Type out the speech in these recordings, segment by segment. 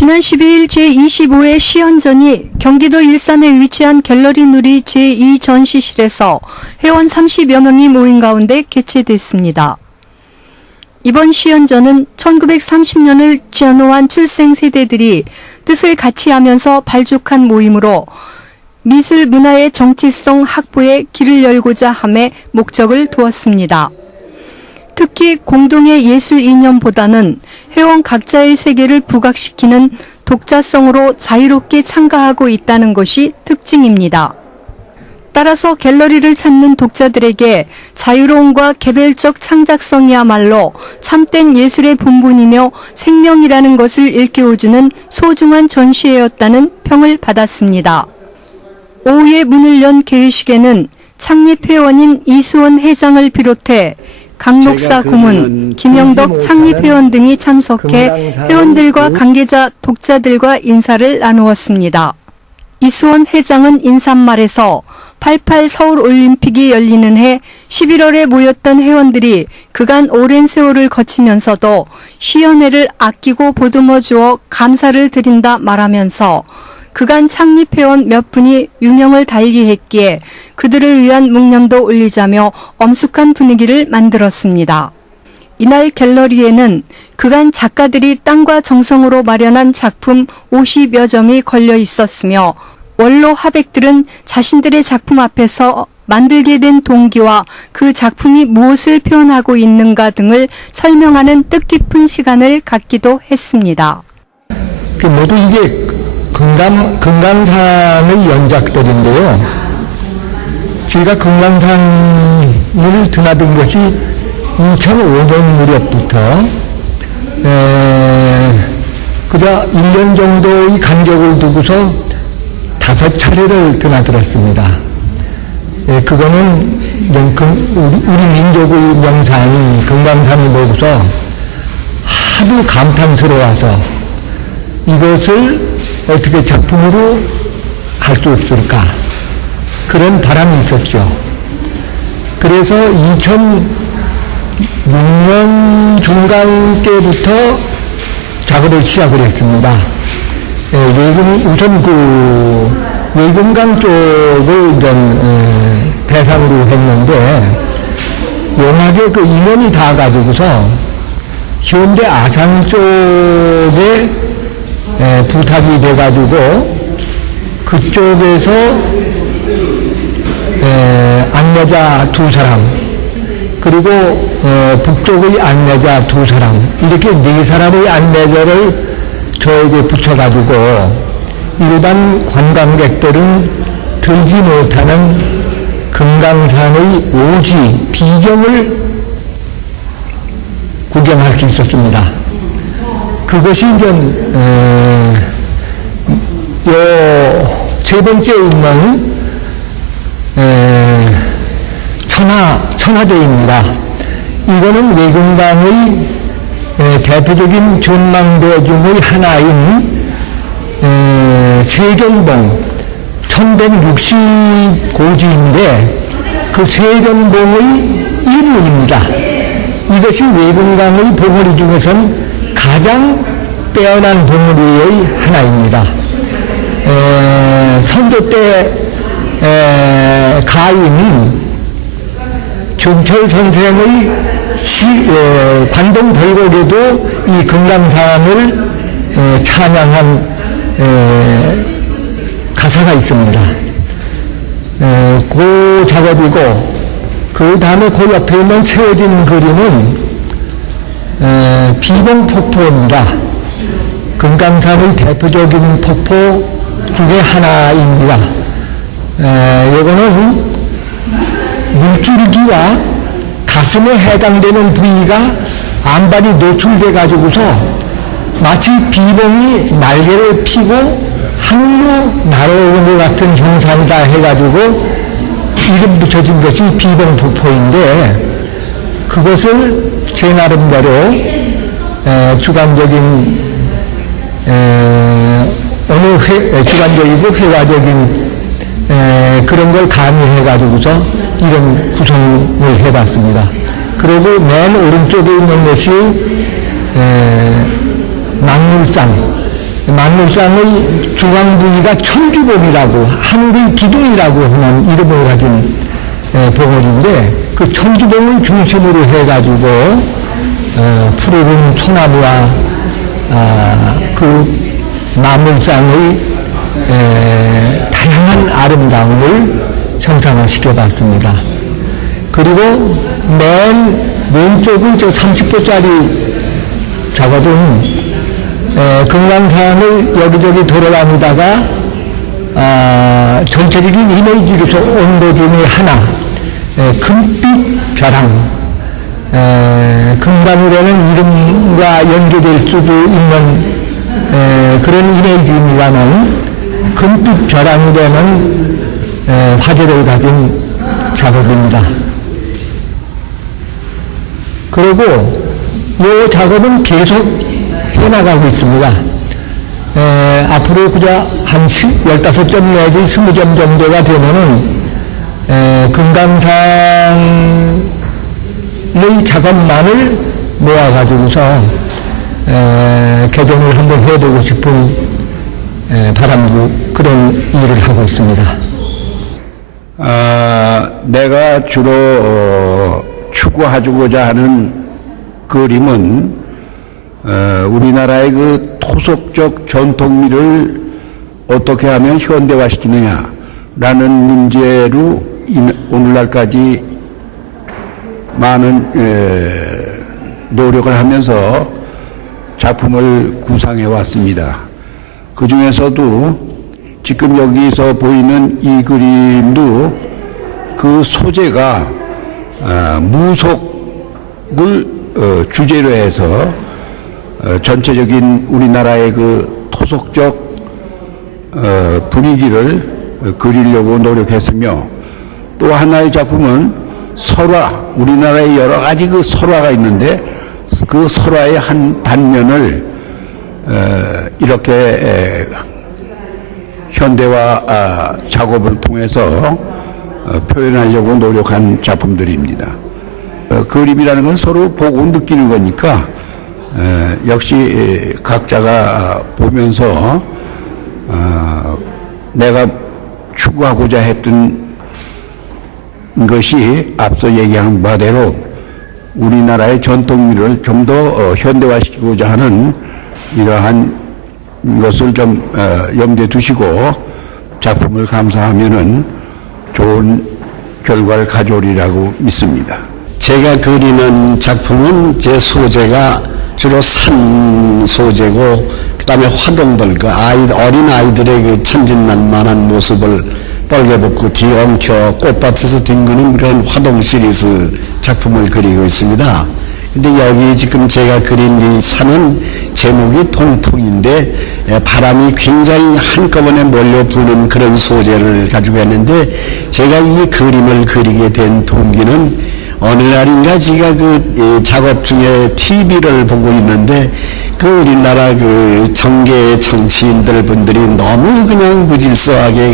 지난 12일 제25회 시연전이 경기도 일산에 위치한 갤러리 누리 제2전시실에서 회원 30여 명이 모인 가운데 개최됐습니다. 이번 시연전은 1930년을 전후한 출생 세대들이 뜻을 같이 하면서 발족한 모임으로 미술 문화의 정체성 확보에 길을 열고자 함에 목적을 두었습니다. 특히 공동의 예술 이념보다는 회원 각자의 세계를 부각시키는 독자성으로 자유롭게 참가하고 있다는 것이 특징입니다. 따라서 갤러리를 찾는 독자들에게 자유로움과 개별적 창작성이야말로 참된 예술의 본분이며 생명이라는 것을 일깨워주는 소중한 전시회였다는 평을 받았습니다. 오후에 문을 연 개회식에는 창립회원인 이수원 회장을 비롯해 강목사 고문, 김영덕 창립회원 등이 참석해 회원들과 관계자, 독자들과 인사를 나누었습니다. 이수원 회장은 인사말에서 88 서울올림픽이 열리는 해 11월에 모였던 회원들이 그간 오랜 세월을 거치면서도 시연회를 아끼고 보듬어 주어 감사를 드린다 말하면서 그간 창립회원 몇 분이 유명을 달리했기에 그들을 위한 묵념도 올리자며 엄숙한 분위기를 만들었습니다. 이날 갤러리에는 그간 작가들이 땀과 정성으로 마련한 작품 50여 점이 걸려 있었으며 원로 화백들은 자신들의 작품 앞에서 만들게 된 동기와 그 작품이 무엇을 표현하고 있는가 등을 설명하는 뜻깊은 시간을 갖기도 했습니다. 모두 이게 금강산의 연작들인데요. 저희가 금강산을 드나든 것이 2005년 무렵부터 그저 1년 정도의 간격을 두고서 5차례를 드나들었습니다. 그거는 우리 민족의 명산 금강산을 보고서 하도 감탄스러워서 이것을 어떻게 작품으로 할 수 없을까 그런 바람이 있었죠. 그래서 2006년 중간 때부터 작업을 시작을 했습니다. 우선 외금강 쪽을 대상으로 했는데 워낙에 그 인원이 다 가지고서 현대 아산 쪽에 부탁이 돼가지고 그쪽에서 안내자 2사람 그리고 북쪽의 안내자 2사람 이렇게 4사람의 안내자를 저에게 붙여가지고 일반 관광객들은 들지 못하는 금강산의 오지 비경을 구경할 수 있었습니다. 그것이 이제 요 세 번째 있는 천하대입니다. 이거는 외금강의 대표적인 전망대 중의 하나인 세견봉 1160고지인데 그 세견봉의 일부입니다. 이것이 외금강의 봉우리 중에선 가장 빼어난 봉우리의 하나입니다. 선조 때 가인 정철 선생의 관동 별곡에도 이 금강산을 찬양한 가사가 있습니다. 그 작업이고 그 다음에 그 옆에 있는 세워진 그림은 비봉폭포입니다. 금강산의 대표적인 폭포 중에 하나입니다. 이거는 물줄기와 가슴에 해당되는 부위가 안발이 노출돼 가지고서 마치 비봉이 날개를 피고 하늘로 날아오는 것 같은 형상이다 해가지고 이름 붙여진 것이 비봉폭포인데 그것을 제 나름대로 주관적인 주관적이고 회화적인 그런 걸 가미해가지고서 이런 구성을 해봤습니다. 그리고 맨 오른쪽에 있는 것이 낙물상, 만물상의 중앙 부위가 천주봉이라고 하늘의 기둥이라고 하는 이름을 가진 봉우리인데 그 천주봉을 중심으로 해가지고 푸르른 소나무와 그 만물상의 다양한 아름다움을 형상화시켜 봤습니다. 그리고 맨 왼쪽은 저 30도짜리 작업은 금강산을 여기저기 돌아다니다가 전체적인 이미지로서 온도 중에 하나 금빛 벼랑 금강이라는 이름과 연계될 수도 있는 그런 이미지입니다만 금빛 벼랑이라는 화제를 가진 작업입니다. 그리고 이 작업은 계속 해나가고 있습니다. 앞으로 그저 한 15점 내지 20점 정도가 되면은 금강산의 작업만을 모아가지고서 개전을 한번 해보고 싶은 바람으로 그런 일을 하고 있습니다. 내가 주로 추구하고자 하는 그림은 우리나라의 그 토속적 전통미를 어떻게 하면 현대화시키느냐라는 문제로 오늘날까지 많은 노력을 하면서 작품을 구상해 왔습니다. 그 중에서도 지금 여기서 보이는 이 그림도 그 소재가 무속을 주제로 해서 전체적인 우리나라의 그 토속적 분위기를 그리려고 노력했으며 또 하나의 작품은 설화, 우리나라의 여러 가지 그 설화가 있는데 그 설화의 한 단면을 이렇게 현대화 작업을 통해서 표현하려고 노력한 작품들입니다. 그림이라는 건 서로 보고 느끼는 거니까 역시 각자가 보면서 내가 추구하고자 했던 것이 앞서 얘기한 바대로 우리나라의 전통미를 좀 더 현대화시키고자 하는 이러한 것을 좀 염두에 두시고 작품을 감상하면은 좋은 결과를 가져오리라고 믿습니다. 제가 그리는 작품은 제 소재가 주로 산 소재고 그다음에 화동들 그 어린 아이들의 그 천진난만한 모습을 뻘개벗고 뒤엉켜 꽃밭에서 뒹구는 그런 화동 시리즈 작품을 그리고 있습니다. 근데 여기 지금 제가 그린 이 산은 제목이 동풍인데 바람이 굉장히 한꺼번에 몰려 부는 그런 소재를 가지고 있는데 제가 이 그림을 그리게 된 동기는 어느 날인가 제가 그 작업 중에 TV를 보고 있는데 그 우리나라 그 정계 정치인들 분들이 너무 그냥 무질서하게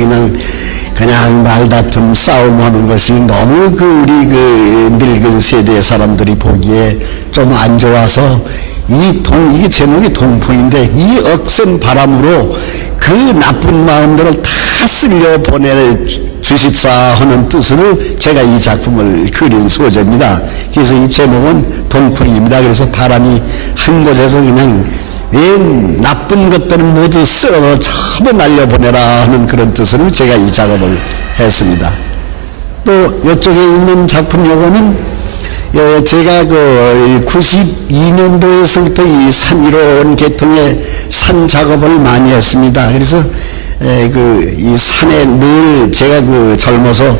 그냥 말다툼 싸움하는 것이 너무 그 우리 그 늙은 세대 사람들이 보기에 좀 안 좋아서 이게 제목이 동풍인데 이 억센 바람으로 그 나쁜 마음들을 다 쓸려 보내주십사 하는 뜻으로 제가 이 작품을 그린 소재입니다. 그래서 이 제목은 동풍입니다. 그래서 바람이 한 곳에서 그냥 웬 나쁜 것들은 모두 쓸어서 전부 날려보내라 하는 그런 뜻으로 제가 이 작업을 했습니다. 또 이쪽에 있는 작품 요거는 제가 그 92년도에서부터 이 산이로운 계통의 산 작업을 많이 했습니다. 그래서 이 산에 늘 제가 그 젊어서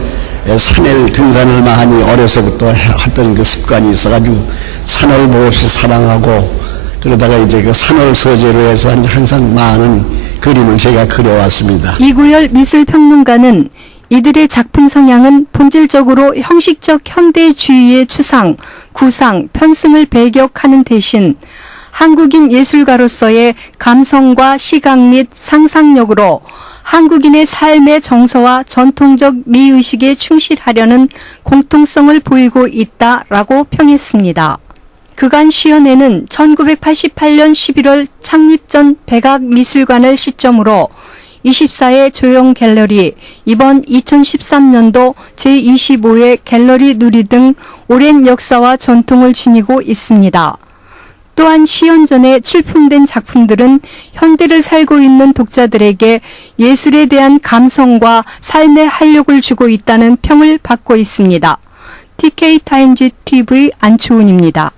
산에 등산을 많이 어려서부터 했던 그 습관이 있어가지고 산을 몹시 사랑하고 그러다가 이제 그 산을 소재로 해서 항상 많은 그림을 제가 그려왔습니다. 이구열 미술평론가는 이들의 작품 성향은 본질적으로 형식적 현대주의의 추상, 구상, 편승을 배격하는 대신 한국인 예술가로서의 감성과 시각 및 상상력으로 한국인의 삶의 정서와 전통적 미의식에 충실하려는 공통성을 보이고 있다라고 평했습니다. 그간 시연회는 1988년 11월 창립 전 백악미술관을 시점으로 24회 조형 갤러리, 이번 2013년도 제25회 갤러리 누리 등 오랜 역사와 전통을 지니고 있습니다. 또한 시연 전에 출품된 작품들은 현대를 살고 있는 독자들에게 예술에 대한 감성과 삶의 활력을 주고 있다는 평을 받고 있습니다. TK타임즈 TV 안초은입니다.